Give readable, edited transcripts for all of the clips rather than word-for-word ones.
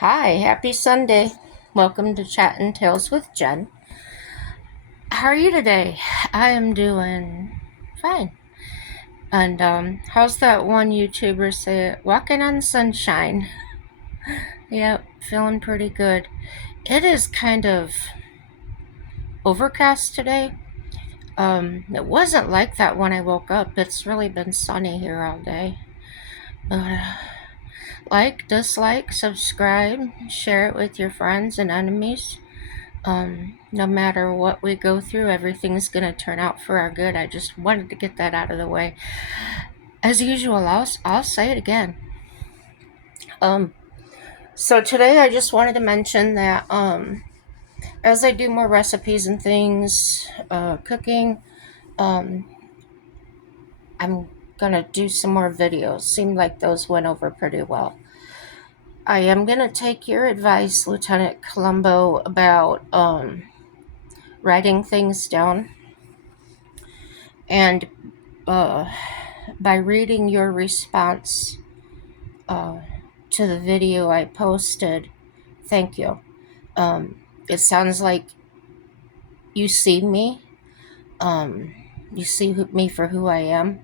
Hi, happy Sunday. Welcome to Chat and Tales with Jen. How are you today? I am doing fine. And how's that one YouTuber say it? Walking on sunshine. Yep, feeling pretty good. It is kind of overcast today. It wasn't like that when I woke up. It's really been sunny here all day. Like, dislike, subscribe, share it with your friends and enemies. No matter what we go through, everything's going to turn out for our good. I just wanted to get that out of the way. As usual, I'll say it again. Um, so today I just wanted to mention that as I do more recipes and things, cooking, um, I'm gonna do some more videos. Seemed like those went over pretty well. I am gonna take your advice, Lieutenant Columbo, about writing things down and uh, by reading your response uh, to the video I posted. Thank you. It sounds like you see me. Um, you see me for who I am,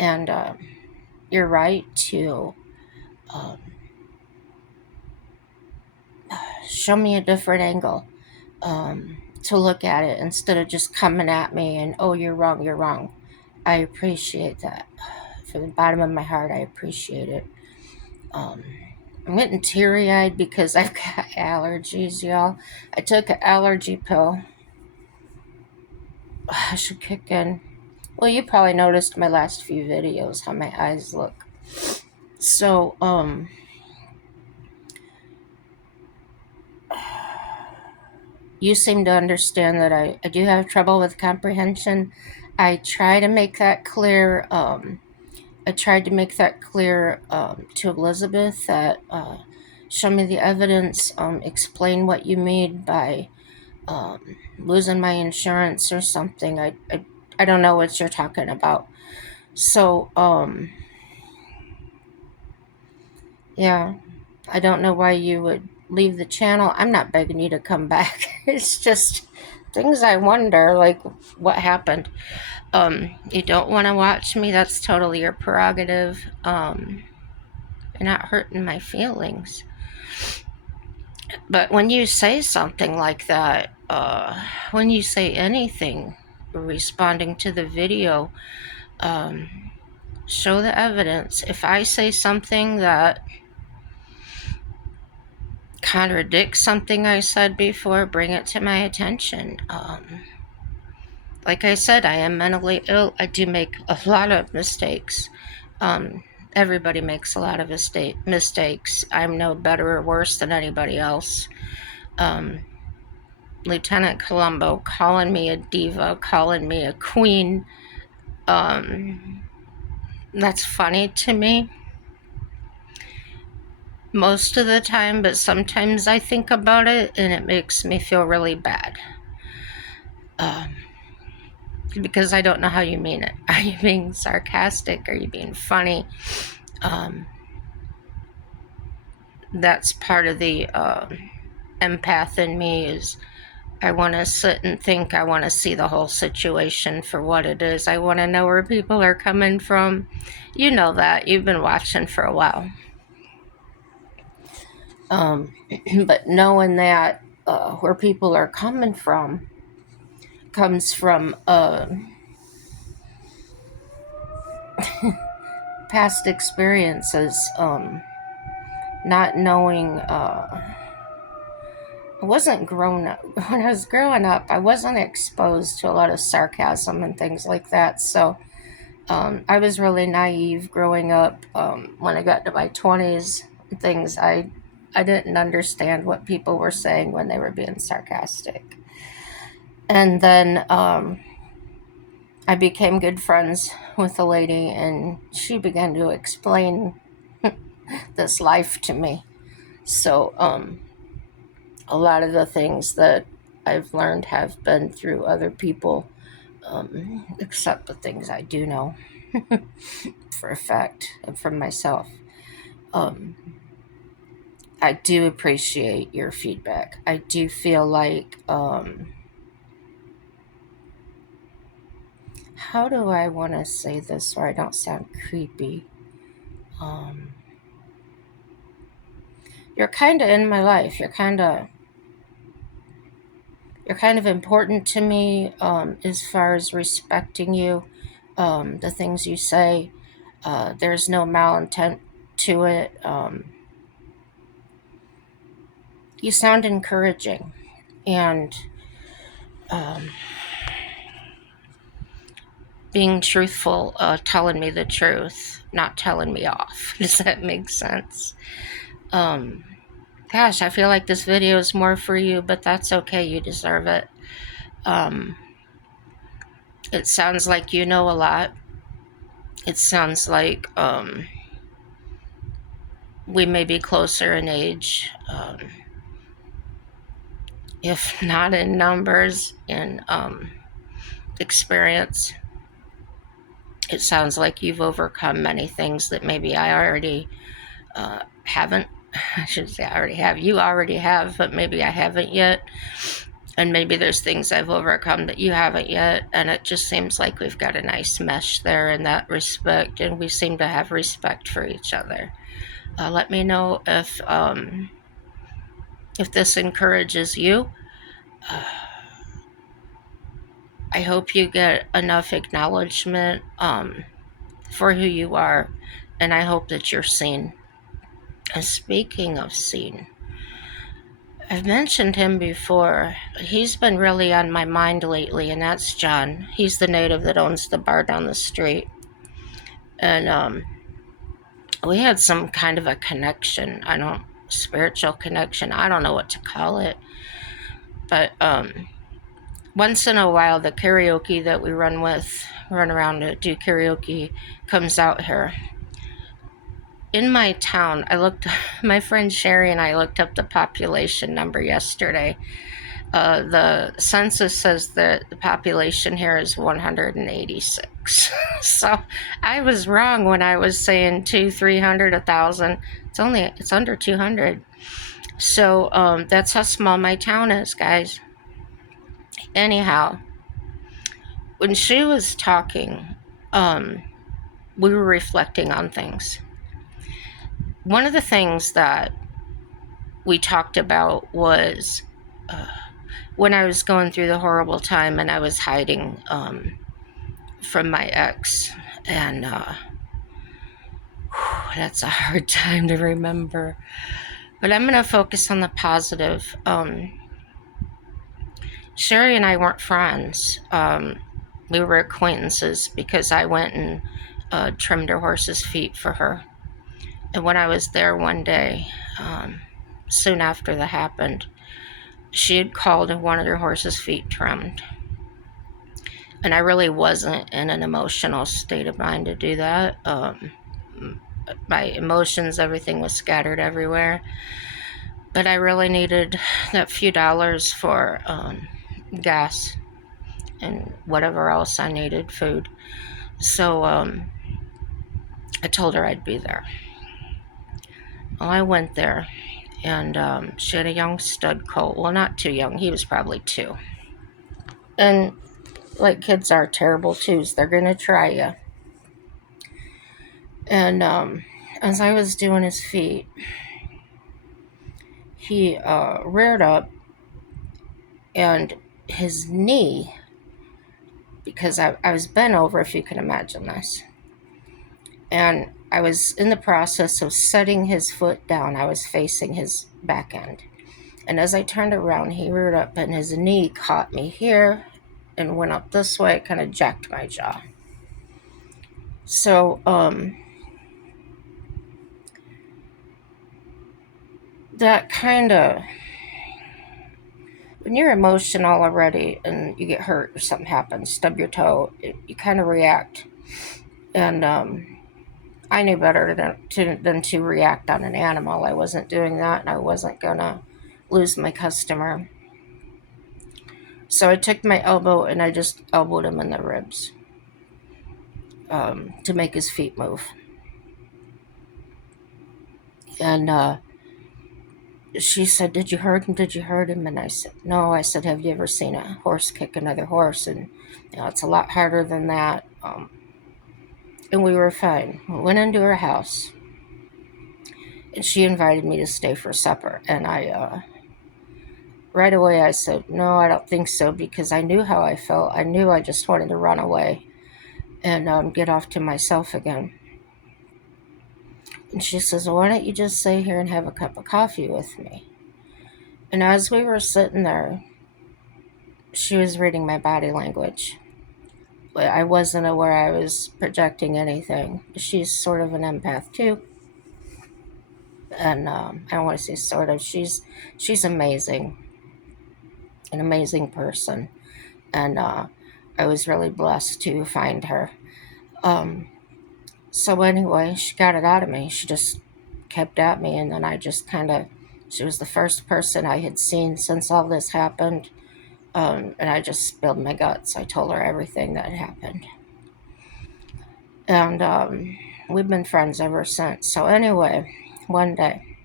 and you're right to um, show me a different angle to look at it instead of just coming at me and, oh, you're wrong, you're wrong. I appreciate that. From the bottom of my heart, I appreciate it. Um, I'm getting teary eyed because I've got allergies, y'all. I took an allergy pill. I should kick in. Well, you probably noticed my last few videos how my eyes look. So, you seem to understand that I do have trouble with comprehension. I try to make that clear. I tried to make that clear to Elizabeth that show me the evidence, explain what you mean by losing my insurance or something. I don't know what you're talking about. So, yeah, I don't know why you would leave the channel. I'm not begging you to come back. It's just things I wonder, like what happened. You don't want to watch me. That's totally your prerogative. You're not hurting my feelings. But when you say something like that, when you say anything responding to the video, um, show the evidence. If I say something that contradicts something I said before, bring it to my attention. Like I said, I am mentally ill. I do make a lot of mistakes. Um, Everybody makes a lot of mistakes. I'm no better or worse than anybody else. Um, Lieutenant Columbo calling me a diva, calling me a queen. That's funny to me most of the time, but sometimes I think about it and it makes me feel really bad. Because I don't know how you mean it. Are you being sarcastic? Are you being funny? Um, that's part of the empath in me is I want to sit and think. I want to see the whole situation for what it is. I want to know where people are coming from. You know that. You've been watching for a while. But knowing that where people are coming from comes from past experiences. Not knowing I wasn't grown up when I was growing up. I wasn't exposed to a lot of sarcasm and things like that. So I was really naive growing up. When I got to my 20s, things I didn't understand what people were saying when they were being sarcastic. And then I became good friends with a lady, and she began to explain this life to me. So a lot of the things that I've learned have been through other people, except the things I do know for a fact and from myself. Um, I do appreciate your feedback. I do feel like, how do I want to say this so I don't sound creepy? You're kind of in my life. You're kind of important to me, as far as respecting you, the things you say. There's no malintent to it. You sound encouraging, and um, being truthful, telling me the truth, not telling me off. Does that make sense? Gosh, I feel like this video is more for you, but that's okay. You deserve it. It sounds like you know a lot. It sounds like we may be closer in age, if not in numbers, in experience. It sounds like you've overcome many things that maybe I already haven't. I should say I already have. You already have, but maybe I haven't yet. And maybe there's things I've overcome that you haven't yet. And it just seems like we've got a nice mesh there in that respect. And we seem to have respect for each other. Let me know if this encourages you. I hope you get enough acknowledgement for who you are. And I hope that you're seen. And speaking of seen, I've mentioned him before. He's been really on my mind lately, and that's John. He's the native that owns the bar down the street. And we had some kind of a connection. Spiritual connection. I don't know what to call it. But once in a while, the karaoke that we run around to do karaoke, comes out here. In my town, my friend Sherry and I looked up the population number yesterday. The census says that the population here is 186. So I was wrong when I was saying 200, 300, 1,000. It's under 200. So that's how small my town is, guys. Anyhow, when she was talking, we were reflecting on things. One of the things that we talked about was when I was going through the horrible time and I was hiding from my ex. And that's a hard time to remember. But I'm going to focus on the positive. Sherry and I weren't friends. We were acquaintances because I went and trimmed her horse's feet for her. And when I was there one day, soon after that happened, she had called and wanted her horse's feet trimmed. And I really wasn't in an emotional state of mind to do that. My emotions, everything was scattered everywhere. But I really needed that few dollars for gas and whatever else I needed, food. So I told her I'd be there. Well, I went there, and she had a young stud colt. Well, not too young. He was probably 2. And like kids are terrible twos. They're going to try you. And as I was doing his feet, he reared up, and his knee, because I was bent over, if you can imagine this, and I was in the process of setting his foot down. I was facing his back end. And as I turned around, he reared up, and his knee caught me here and went up this way. It kind of jacked my jaw. So that kind of, when you're emotional already and you get hurt or something happens, stub your toe, you kind of react. And I knew better than to react on an animal. I wasn't doing that, and I wasn't going to lose my customer. So I took my elbow and I just elbowed him in the ribs to make his feet move. And she said, "Did you hurt him? Did you hurt him?" And I said, "No." I said, "Have you ever seen a horse kick another horse?" And it's a lot harder than that. And we were fine. We went into her house, and she invited me to stay for supper. And right away, I said, "No, I don't think so," because I knew how I felt. I knew I just wanted to run away and get off to myself again. And she says, "Well, why don't you just stay here and have a cup of coffee with me?" And as we were sitting there, she was reading my body language. I wasn't aware I was projecting anything. She's sort of an empath too, and I don't want to say sort of. She's amazing, an amazing person, and I was really blessed to find her. Um, so anyway, she got it out of me. She just kept at me, and then I just kind of. She was the first person I had seen since all this happened, and I just spilled my guts. I told her everything that had happened. And we've been friends ever since. So anyway, one day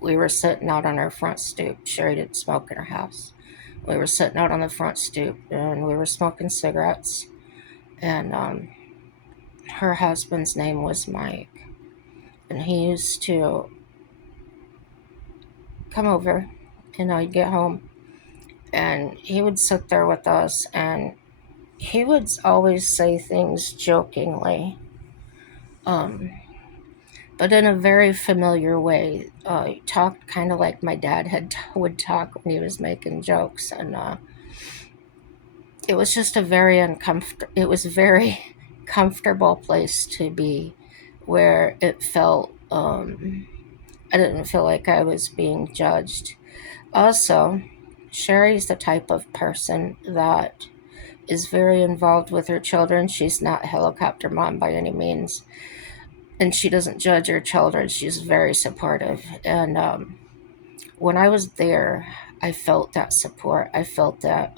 we were sitting out on our front stoop. Sherry didn't smoke in her house. We were sitting out on the front stoop and we were smoking cigarettes. And her husband's name was Mike. And he used to come over, I'd get home, and he would sit there with us, and he would always say things jokingly. But in a very familiar way. He talked kind of like my dad would talk when he was making jokes, and it was just a very uncomfortable. It was a very comfortable place to be, where it felt. I didn't feel like I was being judged. Also, Sherry's the type of person that is very involved with her children. She's not a helicopter mom by any means, and she doesn't judge her children. She's very supportive. And when I was there, I felt that support. I felt that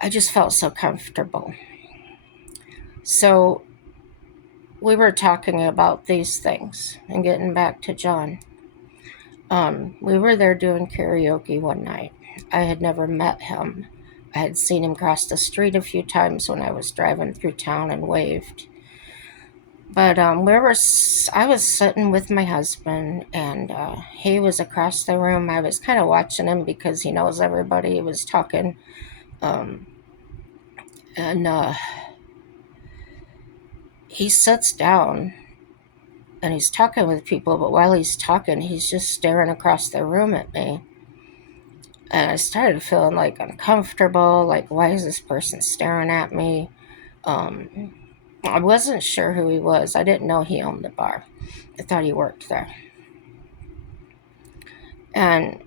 I just felt so comfortable. So we were talking about these things and getting back to John. We were there doing karaoke one night. I had never met him. I had seen him cross the street a few times when I was driving through town and waved. But I was sitting with my husband, and he was across the room. I was kind of watching him because he knows everybody. He was talking, um, and he sits down and he's talking with people. But while he's talking, he's just staring across the room at me. And I started feeling like uncomfortable. Like, why is this person staring at me? Um, I wasn't sure who he was. I didn't know he owned the bar. I thought he worked there. And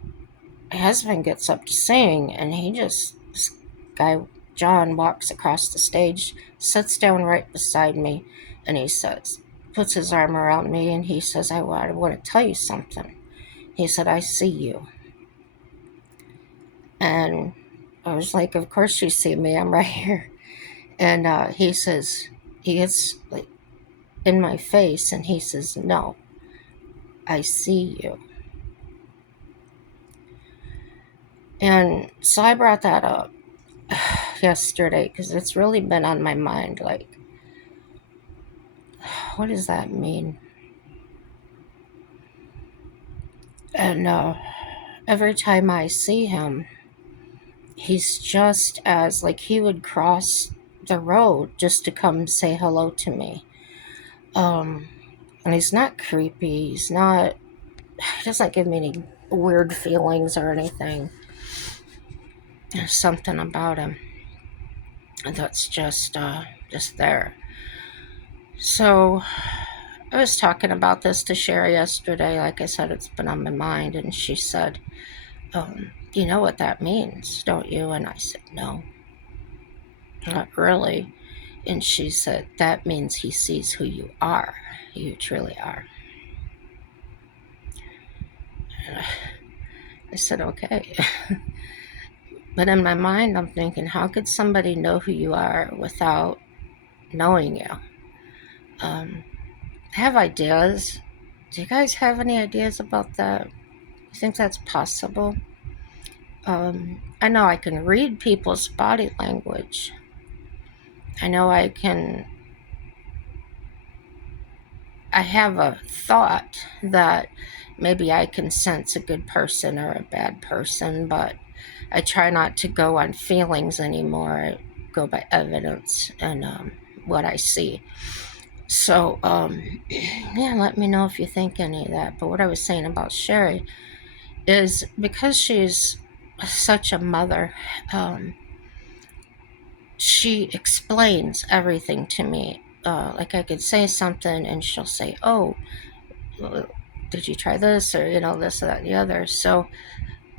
my husband gets up to sing, and this guy, John, walks across the stage, sits down right beside me, and he says, puts his arm around me, and he says, I want to tell you something. He said, I see you. And I was like, of course you see me. I'm right here. And he says, he gets like in my face, and he says, no, I see you. And so I brought that up yesterday because it's really been on my mind. Like, what does that mean? And every time I see him, he's just as like he would cross the road just to come say hello to me. And he's not creepy. He doesn't give me any weird feelings or anything. There's something about him that's just there. So I was talking about this to Sherry yesterday. Like I said, it's been on my mind, and she said, you know what that means, don't you? And I said, no, not really. And she said, that means he sees who you are. You truly are. And I said, okay. But in my mind, I'm thinking, how could somebody know who you are without knowing you? I have ideas, Do you guys have any ideas about that? You think that's possible? I know I can read people's body language. I know I have a thought that maybe I can sense a good person or a bad person, but I try not to go on feelings anymore. I go by evidence and what I see. So, yeah, let me know if you think any of that. But what I was saying about Sherry is because she's such a mother, um, she explains everything to me. Like I could say something and she'll say, "Oh, did you try this?" Or, this, that, and the other. So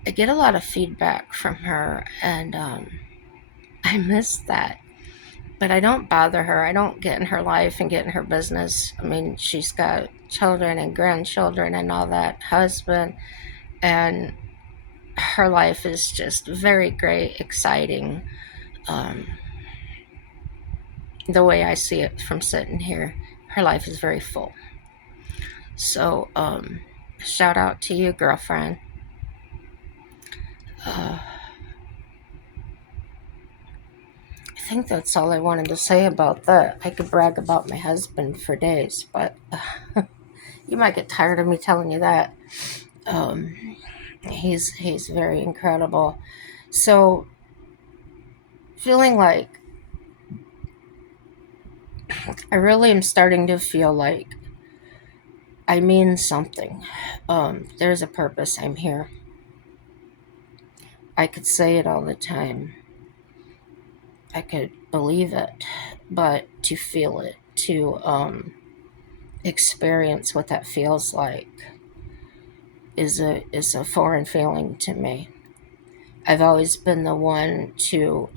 I get a lot of feedback from her, and I miss that. But I don't bother her. I don't get in her life and get in her business. I mean, she's got children and grandchildren and all that, husband, and her life is just very great, exciting. Um, the way I see it from sitting here, her life is very full. So, shout out to you, girlfriend. I think that's all I wanted to say about that. I could brag about my husband for days, but you might get tired of me telling you that. Um, he's very incredible. So, feeling like I really am starting to feel like I mean something. There's a purpose. I'm here. I could say it all the time. I could believe it, but to feel it, to experience what that feels like, is a foreign feeling to me. I've always been the one to.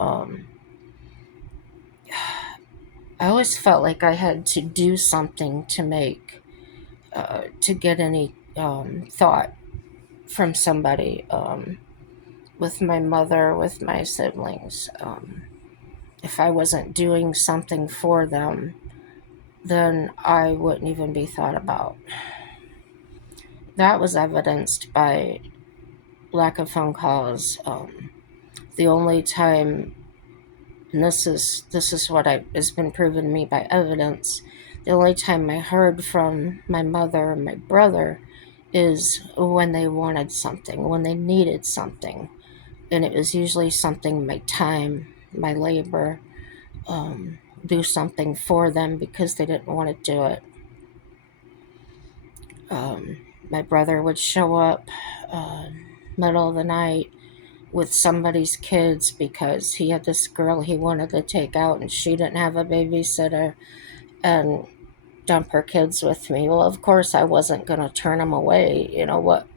I always felt like I had to do something to make to get any thought from somebody. With my mother, with my siblings. If I wasn't doing something for them, then I wouldn't even be thought about. That was evidenced by lack of phone calls. The only time, and this is what has been proven to me by evidence, the only time I heard from my mother and my brother is when they wanted something, when they needed something, and it was usually something, my time, my labor, do something for them because they didn't want to do it. My brother would show up uh, middle of the night with somebody's kids because he had this girl he wanted to take out and she didn't have a babysitter, and dump her kids with me. Well, of course I wasn't going to turn them away.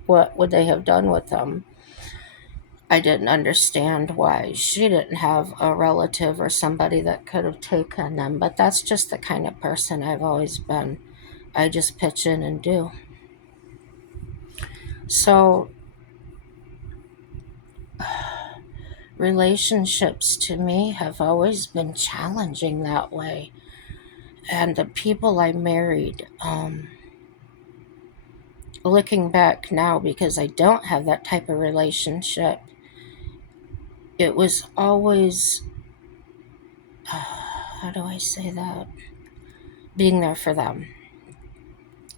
What would they have done with them? I didn't understand why she didn't have a relative or somebody that could have taken them, but that's just the kind of person I've always been. I just pitch in and do. So, relationships to me have always been challenging that way. And the people I married, looking back now, because I don't have that type of relationship, it was always, how do I say that? Being there for them,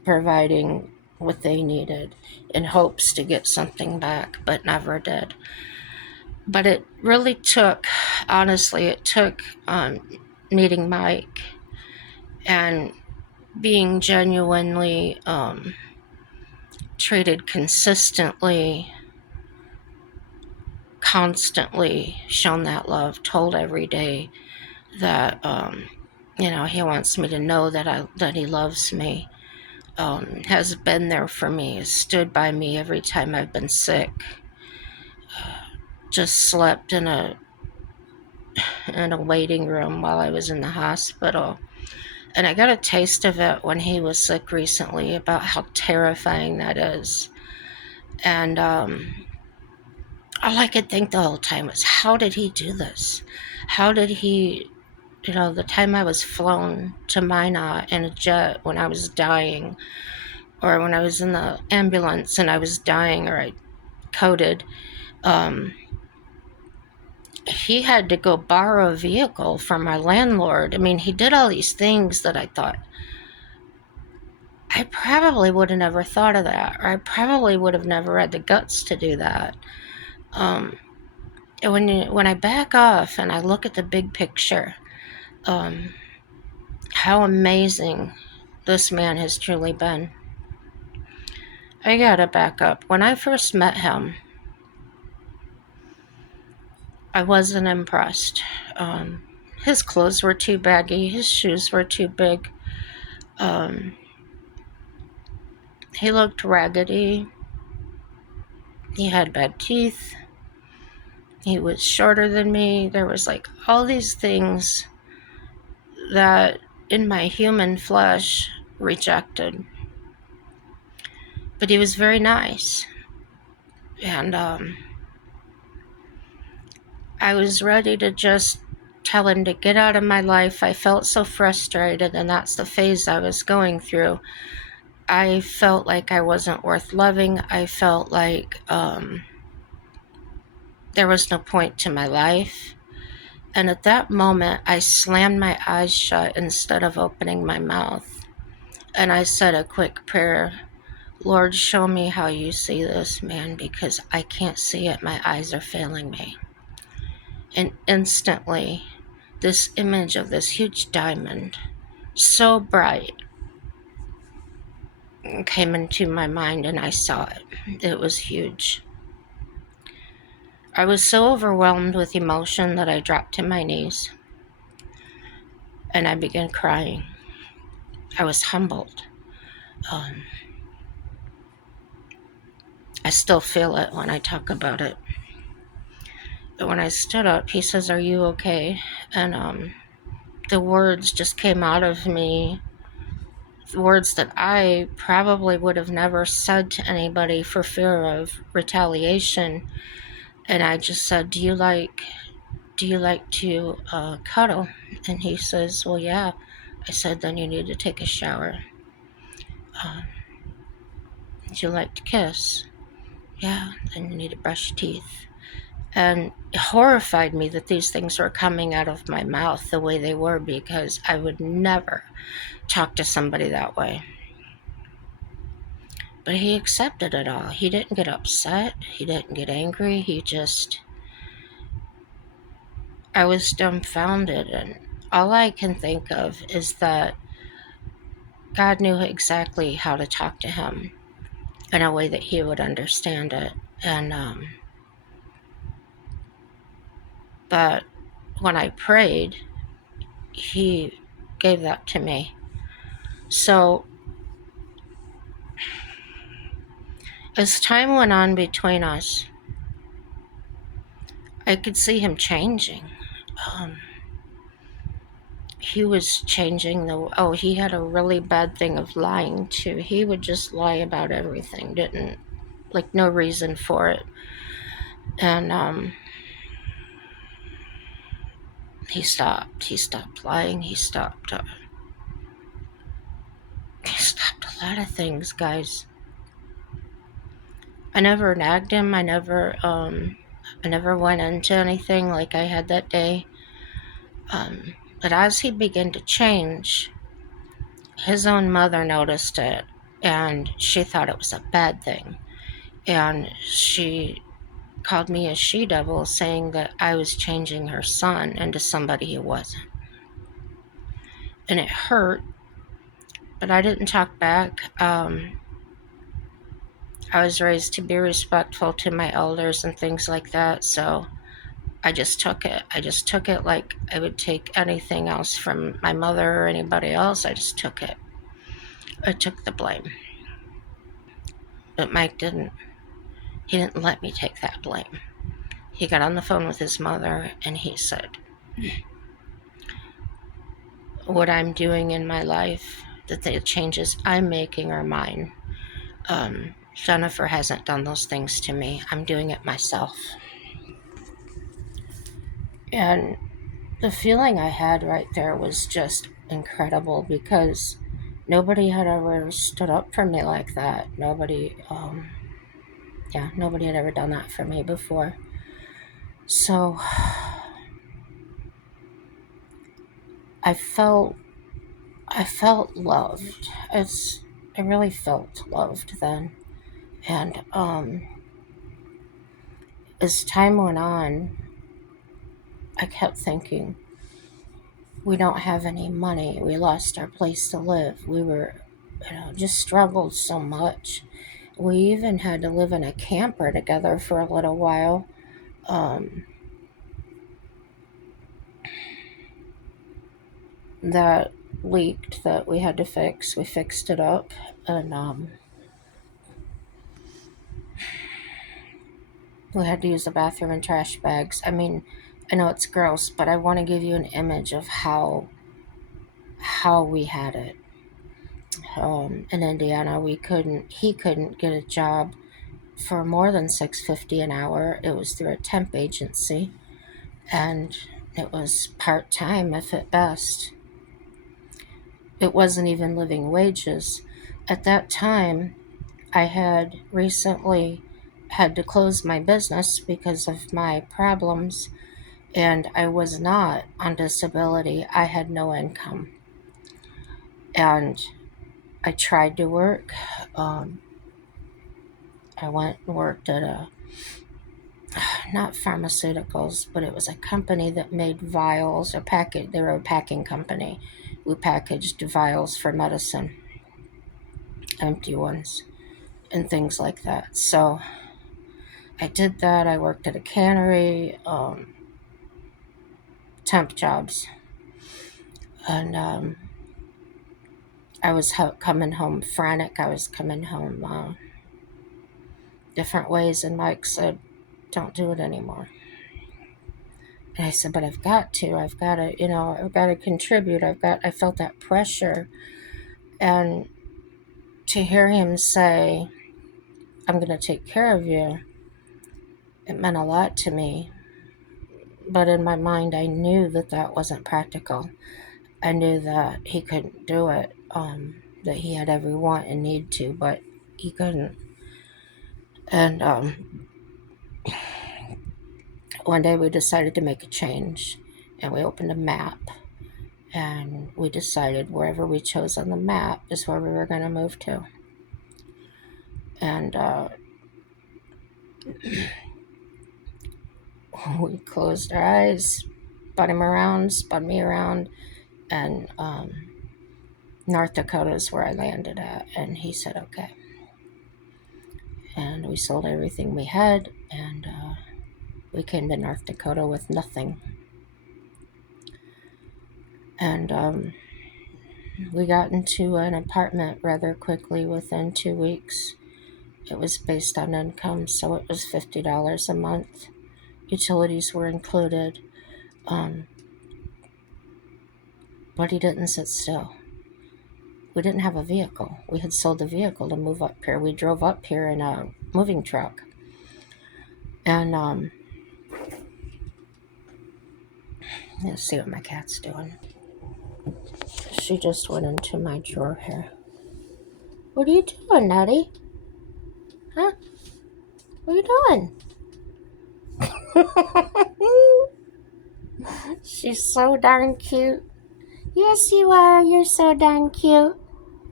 providing what they needed in hopes to get something back, but never did. But it really took, honestly, it took meeting Mike and being genuinely treated consistently, constantly, shown that love, told every day that he wants me to know that he loves me, has been there for me, has stood by me every time I've been sick, just slept in a waiting room while I was in the hospital. And I got a taste of it when he was sick recently, about how terrifying that is. And all I could think the whole time was, how did he do this? How did he, the time I was flown to Minot in a jet when I was dying, or when I was in the ambulance and I was dying or I coded, he had to go borrow a vehicle from our landlord. I mean, he did all these things that I thought, I probably would have never thought of that, or I probably would have never had the guts to do that. And when I back off and I look at the big picture, how amazing this man has truly been. I gotta back up. When I first met him, I wasn't impressed. His clothes were too baggy, his shoes were too big. He looked raggedy. He had bad teeth. He was shorter than me. There was like all these things that in my human flesh rejected. But he was very nice. And I was ready to just tell him to get out of my life. I felt so frustrated, and that's the phase I was going through. I felt like I wasn't worth loving. I felt like there was no point to my life. And at that moment, I slammed my eyes shut instead of opening my mouth. And I said a quick prayer. Lord, show me how you see this man, because I can't see it. My eyes are failing me. And instantly, this image of this huge diamond, so bright, came into my mind, and I saw it. It was huge. I was so overwhelmed with emotion that I dropped to my knees, and I began crying. I was humbled. I still feel it when I talk about it. But when I stood up, he says, "Are you okay?" And the words just came out of me, words that I probably would have never said to anybody for fear of retaliation. And I just said, do you like to cuddle? And he says, well, yeah. I said, then you need to take a shower. Would you like to kiss? Yeah. Then you need to brush your teeth. And it horrified me that these things were coming out of my mouth the way they were, because I would never talk to somebody that way. But he accepted it all. He didn't get upset. He didn't get angry. I was dumbfounded. And all I can think of is that God knew exactly how to talk to him in a way that he would understand it. And but when I prayed, he gave that to me. So as time went on between us, I could see him changing. He was changing he had a really bad thing of lying too. He would just lie about everything, no reason for it. And he stopped lying. He stopped a lot of things, guys. I never nagged him. I never went into anything like I had that day. But as he began to change, his own mother noticed it, and she thought it was a bad thing. And she called me a she-devil, saying that I was changing her son into somebody he wasn't. And it hurt, but I didn't talk back. I was raised to be respectful to my elders and things like that, so I just took it. I just took it like I would take anything else from my mother or anybody else. I just took it. I took the blame. But Mike didn't. He didn't let me take that blame. He got on the phone with his mother and he said, what I'm doing in my life, that the changes I'm making are mine. Jennifer hasn't done those things to me. I'm doing it myself. And the feeling I had right there was just incredible, because nobody had ever stood up for me like that. Nobody had ever done that for me before. So I felt loved. I really felt loved then. And as time went on, I kept thinking, we don't have any money. We lost our place to live. We were, just struggled so much. We even had to live in a camper together for a little while. Um, that leaked that we had to fix. We fixed it up, and we had to use the bathroom and trash bags. I mean, I know it's gross, but I want to give you an image of how we had it. In Indiana, he couldn't get a job for more than $6.50 an hour. It was through a temp agency, and it was part-time, if at best. It wasn't even living wages. At that time, I had recently had to close my business because of my problems, and I was not on disability. I had no income, and I tried to work. I went and worked at not pharmaceuticals, but it was a company that made vials, they were a packing company. We packaged vials for medicine, empty ones, and things like that. So I did that. I worked at a cannery, temp jobs, and I was coming home frantic. I was coming home different ways, and Mike said, "Don't do it anymore." And I said, "But I've got to. I've got to. I've got to contribute. I felt that pressure, and to hear him say, "I'm going to take care of you," it meant a lot to me. But in my mind, I knew that wasn't practical. I knew that he couldn't do it. That he had every want and need to, but he couldn't. And one day we decided to make a change, and we opened a map, and we decided wherever we chose on the map is where we were going to move to. And we closed our eyes, spun me around, and North Dakota is where I landed at. And he said, okay. And we sold everything we had, and we came to North Dakota with nothing. And we got into an apartment rather quickly within 2 weeks. It was based on income, so it was $50 a month. Utilities were included. But he didn't sit still. We didn't have a vehicle. We had sold the vehicle to move up here. We drove up here in a moving truck. And let's see what my cat's doing. She just went into my drawer here. What are you doing, Nutty? Huh? What are you doing? She's so darn cute. Yes, you are. You're so darn cute.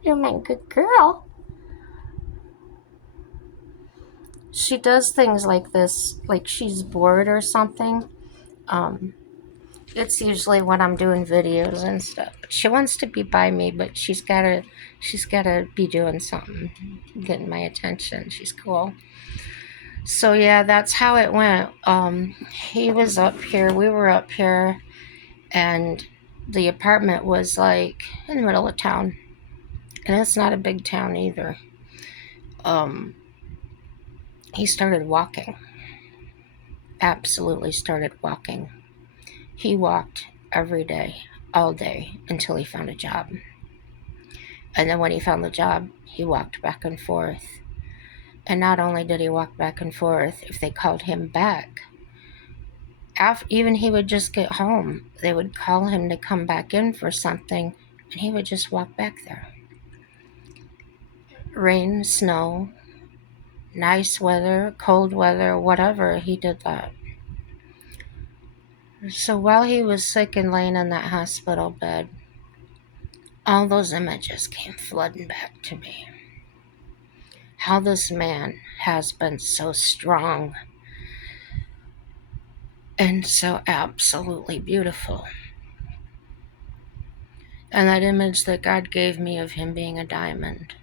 You're my good girl. She does things like this, like she's bored or something. It's usually when I'm doing videos and stuff. She wants to be by me, but she's gotta be doing something, getting my attention. She's cool. So yeah, that's how it went. He was up here, we were up here, and the apartment was like in the middle of town, and it's not a big town either. He started walking. Absolutely started walking. He walked every day, all day, until he found a job. And then when he found the job, he walked back and forth. And not only did he walk back and forth, if they called him back, even he would just get home, they would call him to come back in for something, and he would just walk back there. rain, snow, nice weather, cold weather, whatever, he did that. So while he was sick and laying in that hospital bed, all those images came flooding back to me. How this man has been so strong and so absolutely beautiful. And that image that God gave me of him being a diamond,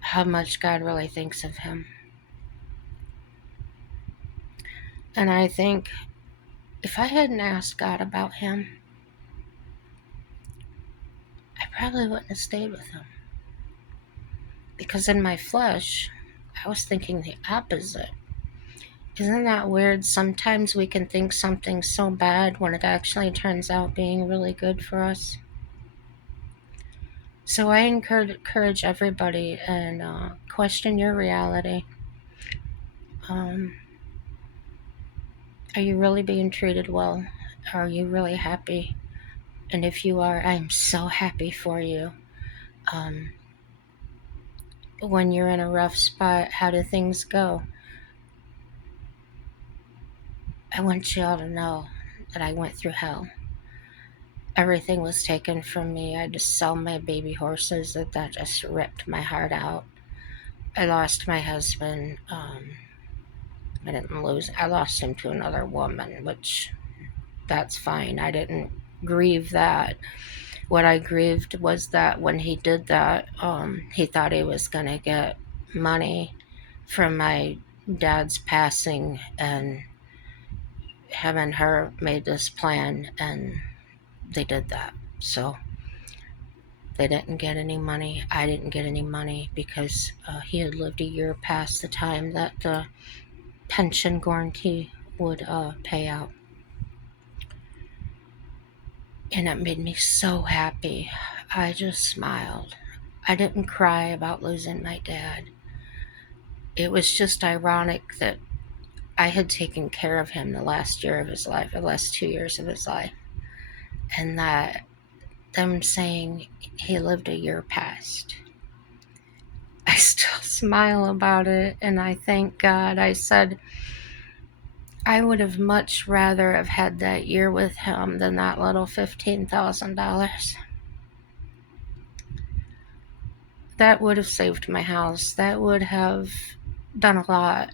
how much God really thinks of him. And I think if I hadn't asked God about him, I probably wouldn't have stayed with him. Because in my flesh, I was thinking the opposite. Isn't that weird? Sometimes we can think something so bad when it actually turns out being really good for us. So I encourage everybody and question your reality. Are you really being treated well? Are you really happy? And if you are, I'm so happy for you. When you're in a rough spot, how do things go? I want you all to know that I went through hell. Everything was taken from me. I had to sell my baby horses. That just ripped my heart out. I lost my husband. I lost him to another woman, which that's fine. I didn't grieve that. What I grieved was that when he did that, he thought he was going to get money from my dad's passing, and him and her made this plan, and they did that. So they didn't get any money. I didn't get any money because he had lived a year past the time that the pension guarantee would pay out. And it made me so happy. I just smiled. I didn't cry about losing my dad. It was just ironic that I had taken care of him the last year of his life, the last 2 years of his life, and that them saying he lived a year past. I still smile about it, and I thank God. I said, I would have much rather have had that year with him than that little $15,000. That would have saved my house. That would have done a lot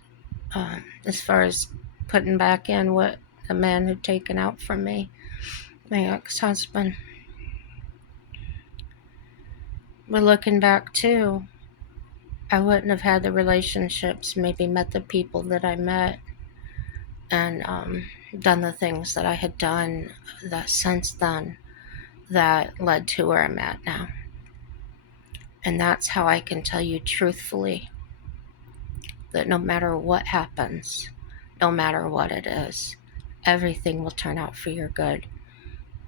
as far as putting back in what the man had taken out from me, my ex-husband. But looking back too, I wouldn't have had the relationships, maybe met the people that I met, and done the things that I had done that since then that led to where I'm at now. And that's how I can tell you truthfully that no matter what happens, no matter what it is, everything will turn out for your good.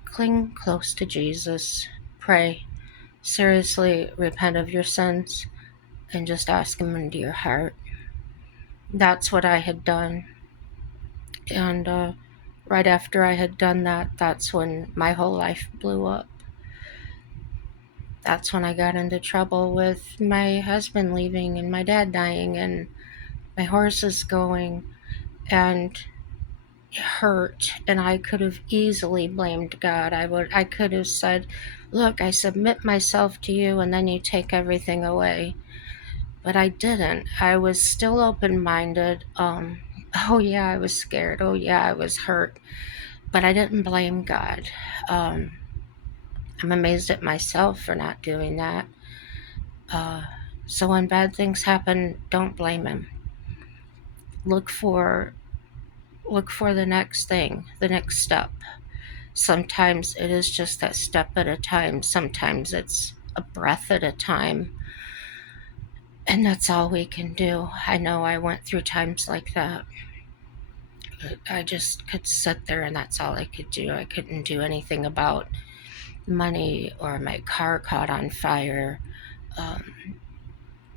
Cling close to Jesus, pray, seriously repent of your sins, and just ask him into your heart. That's what I had done. And right after I had done that, that's when my whole life blew up. That's when I got into trouble with my husband leaving and my dad dying and my horses going, and it hurt. And I could have easily blamed God. I could have said, look, I submit myself to you and then you take everything away. But I didn't. I was still open-minded. Oh yeah, I was scared. Oh yeah, I was hurt. But I didn't blame God. I'm amazed at myself for not doing that. So when bad things happen, don't blame him. Look for the next thing, the next step. Sometimes it is just that step at a time. Sometimes it's a breath at a time. And that's all we can do. I know I went through times like that. I just could sit there and that's all I could do. I couldn't do anything about money or my car caught on fire.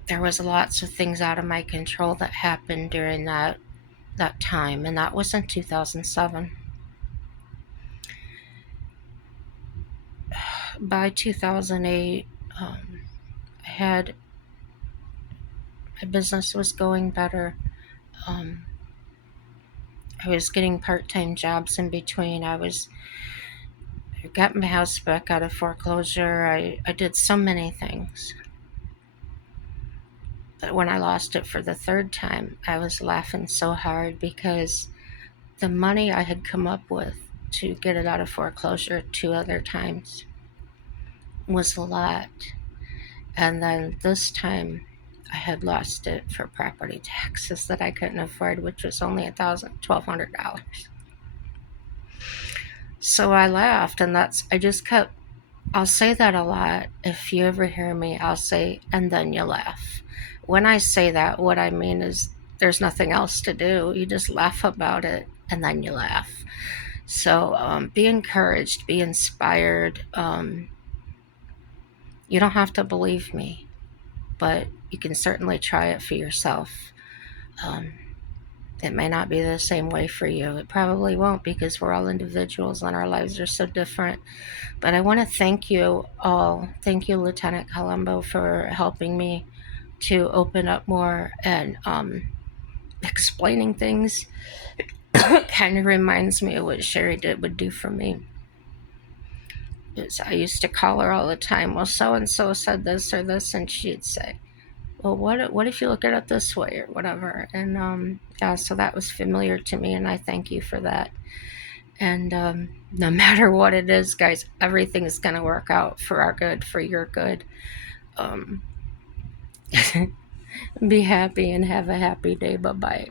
There was lots of things out of my control that happened during that time, and that was in 2007. By 2008, had my business was going better. Um, I was getting part-time jobs in between. I got my house back out of foreclosure. I did so many things. But when I lost it for the third time, I was laughing so hard because the money I had come up with to get it out of foreclosure 2 other times was a lot. And then this time I had lost it for property taxes that I couldn't afford, which was only $1,200. So I laughed, and I just kept, I'll say that a lot. If you ever hear me, I'll say, and then you laugh. When I say that, what I mean is there's nothing else to do. You just laugh about it, and then you laugh. So be encouraged, be inspired. You don't have to believe me, but you can certainly try it for yourself. Um, it may not be the same way for you. It probably won't, because we're all individuals and our lives are so different. But I want to thank you all. Thank you, Lieutenant Colombo, for helping me to open up more and explaining things. Kind of reminds me of what Sherry would do for me. I used to call her all the time. Well, so and so said this or this, and she'd say, "Well, what if you look at it this way or whatever?" And yeah, so that was familiar to me, and I thank you for that. And no matter what it is, guys, everything is going to work out for our good, for your good. Um, be happy and have a happy day. Bye bye.